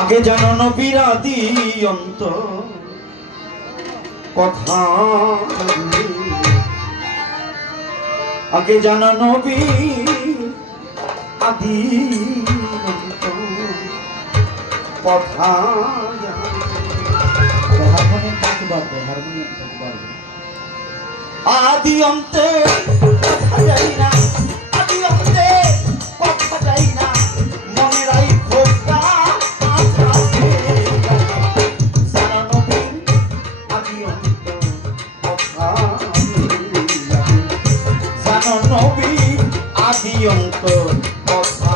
আগে জানো নবীর আদি অন্ত কথা, আগে জানো নবীর আদি অন্ত কথা। হারমোনিয়াম থাকতে পারবে, হারমোনিয়াম থাকতে পারবে। আদি অন্তে কথা যাই না, আদি অন্তে কথা যাই না, মনে রাখো আদি অন্ত কথা।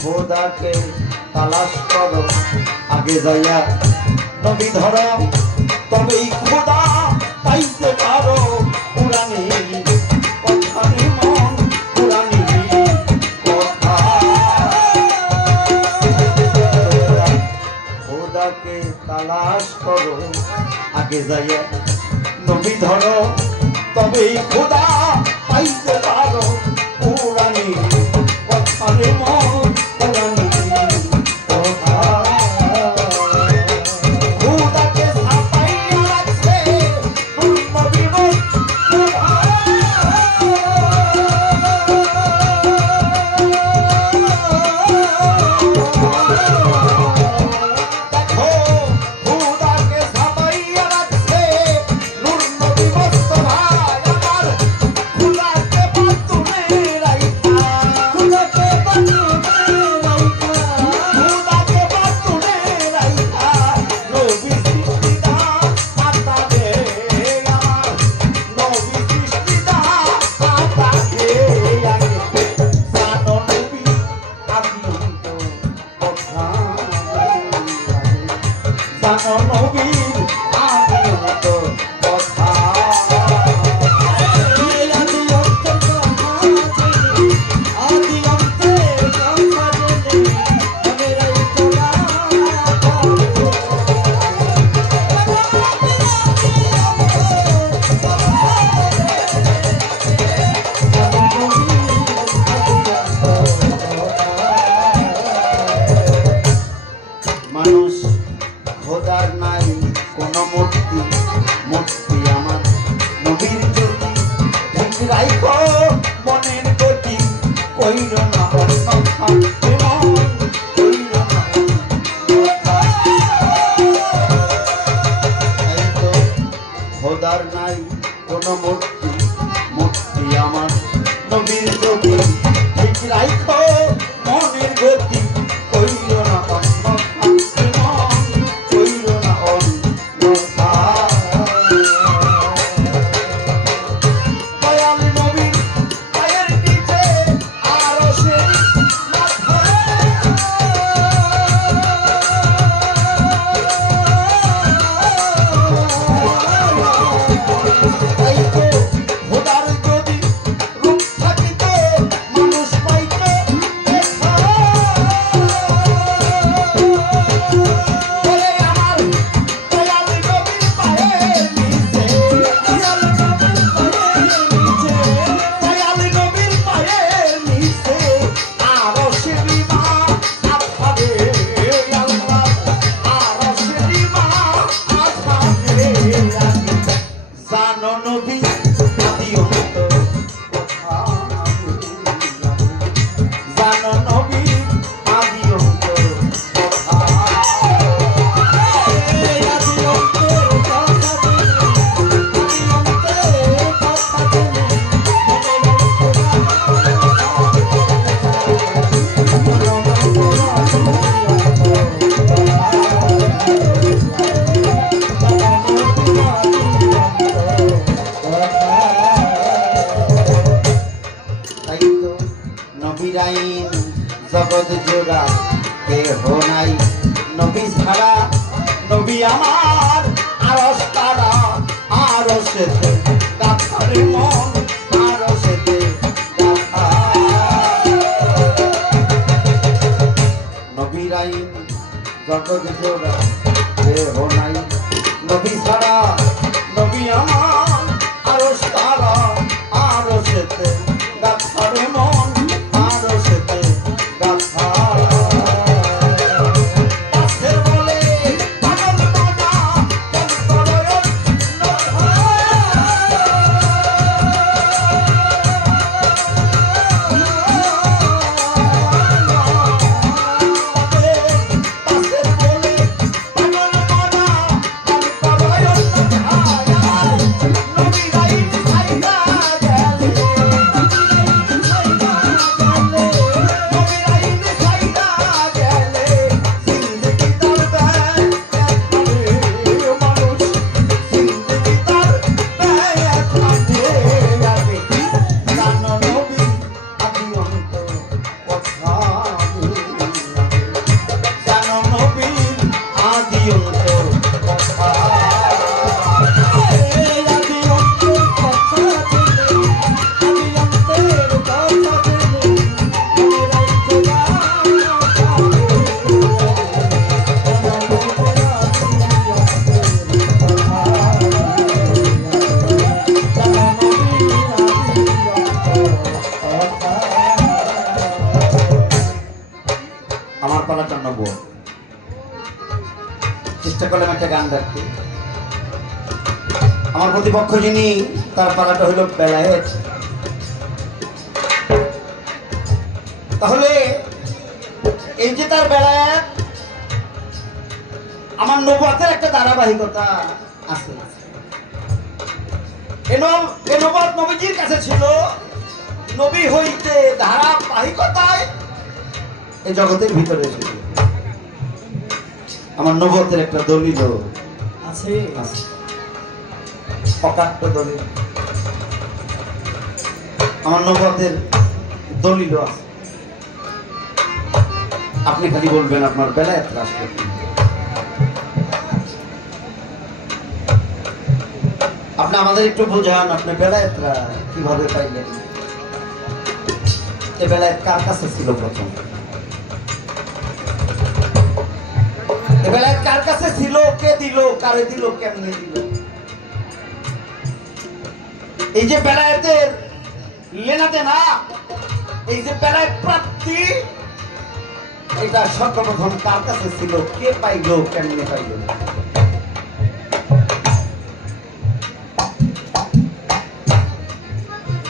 খোদাকে তালাশ করো, আগে যাইয়া নবী ধরো, তবেই খোদা পাইতে পারো। পুরানি কথানি মন, পুরানি কথা। খোদাকে তালাশ করো, আগে যাইয়া নবী ধরো, তবেই খোদা পাইতে পারো। পুরানি কথানি মন, পুরানি কথা। খোদাকে ছাপাইয়া রাখছে নবী মুস্তফা। দেখো খোদাকে ছাপাইয়া রাখছে নবী মুস্তফা। আমার খোদাকে বাতুনে দেহ নাই নবী ছাড়া নবী আমার আরশ তারা আরশেতে গাথারে মন আরশেতে গাথা নবীর আইন জগৎ জোড়া দেহ নাই নবী ছাড়া নবী আমার আরশ তারা আরশেতে গাথারে মন আরশেতে গাথা চেষ্টা করলাম একটা গান রাখতে। আমার প্রতিপক্ষ যিনি তার পালাটা হইল বেলায়েত। তাহলে এই যে তার বেলায়েত আমার নবুয়তের একটা ধারাবাহিকতা আছে। এই নবুয়ত নবীজির কাছে ছিল, নবী হইতে ধারাবাহিকতায় এই জগতের ভিতরে ছিল। আমার নবুয়তের একটা দলিল আছে, অকাট্য দলিল। আমার নবুয়তের দলিল আছে। আপনি খালি বলবেন আপনার বেলায়েত রাষ্ট্র। আপনি আমাদের একটু বোঝান, আপনি বেলায়েতরা কিভাবে পাইলেন? এ বেলায়েত কার কাছে ছিল প্রথম? এ বেলায়েত কার কাছে ছিল? কে দিল? কারে দিল? কেমনে দিল? এই যে বেলায়েতের লেনাদেনা, এই যে বেলায়েত প্রাপ্তি, এটা সর্বপ্রথম কার কাছে ছিল? কে পাইল? কেমনে পাইল?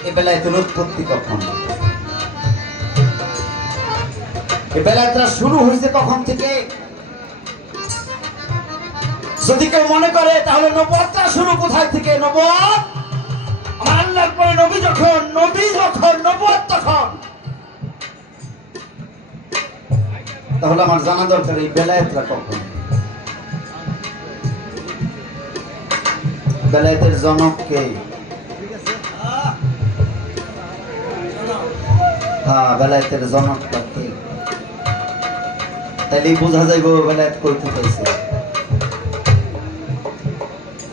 এ বেলায়েতের উৎপত্তি কখন? এ বেলায়েতরা শুরু হয়েছে কখন থেকে? যদি কেউ মনে করে তাহলে নবুয়তটা শুরু কোথায় থেকে? নবুয়ত আমার আল্লাহর পরে নবী যখন নবুয়ত তখন। তাহলে আমার জানা দরকার এই বেলায়েতরা কখন? বেলায়েতের জনক কে? হ্যাঁ, বেলায়েতের জনকটা কে? তাইলেই বোঝা যাইব বেলায়েত কই থেকে আইছে।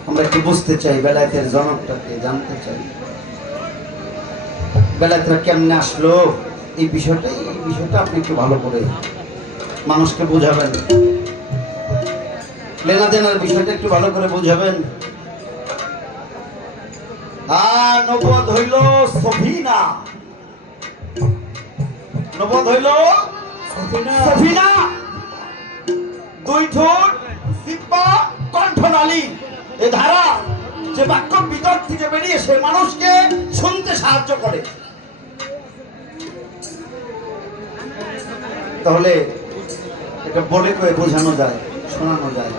আমরা একটু বুঝতে চাই বেলায়েতের জনকটাকে, জানতে চাই বেলায়েতরা কেমনে আসলো। এই বিষয়টা আপনি একটু ভালো করে মানুষকে বোঝাবেন। লেনাদেনার বিষয়টা একটু ভালো করে বোঝাবেন। আর নবুয়ত হইল সফিনা। নবুয়ত হইল সফিনা, দুই ঠোঁট, জিহ্বা, কণ্ঠনালী, এ ধারা যে বাক্য ভিতর থেকে বেরিয়ে সে মানুষকে শুনতে সাহায্য করে। তাহলে এটা বলে কয়ে বোঝানো যায়, শোনানো যায়।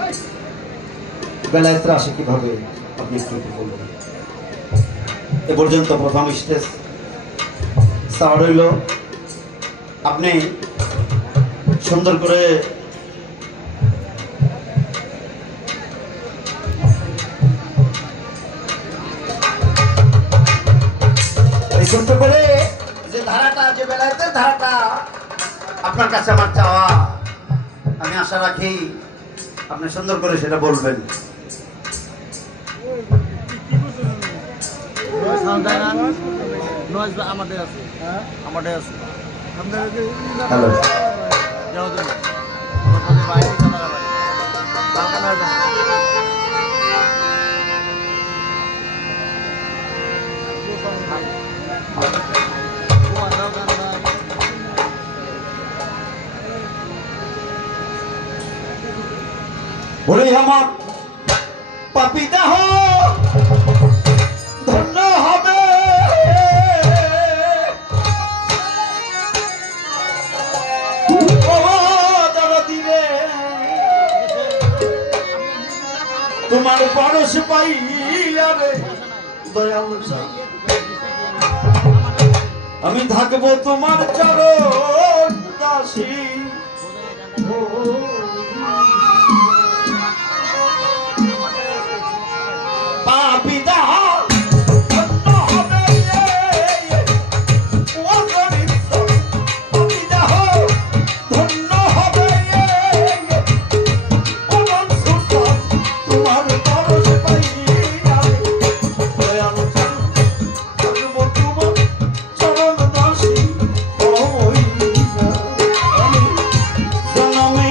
বেলায়েতরা আসে কিভাবে আপনি একটু বলবেন। এ পর্যন্ত প্রথম স্টেজ সার হইল। আপনি সুন্দর করে ছোট্ট করে যে ধারাটা, যে বেলায়েতের ধারাটা আপনার কাছে আমার চাওয়া আশা রাখি আপনি সুন্দর করে সেটা বলবেন। আমাদের আছে, আমাদের আছে। হ্যালো, বলে আমার পাপি দেহ ধন্য হবে, দিলে তোমার পরশ পাইয়াবে দয়াল, আমি থাকবো তোমার চরণ দাসী। পাপি দেহ ধন্য হবে, পাপি দেহ ধন্য হবে, তোমার পরশ পাইয়াবে দয়াল, থাকবো তোমার চরণ দাসী। জনমে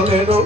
জলের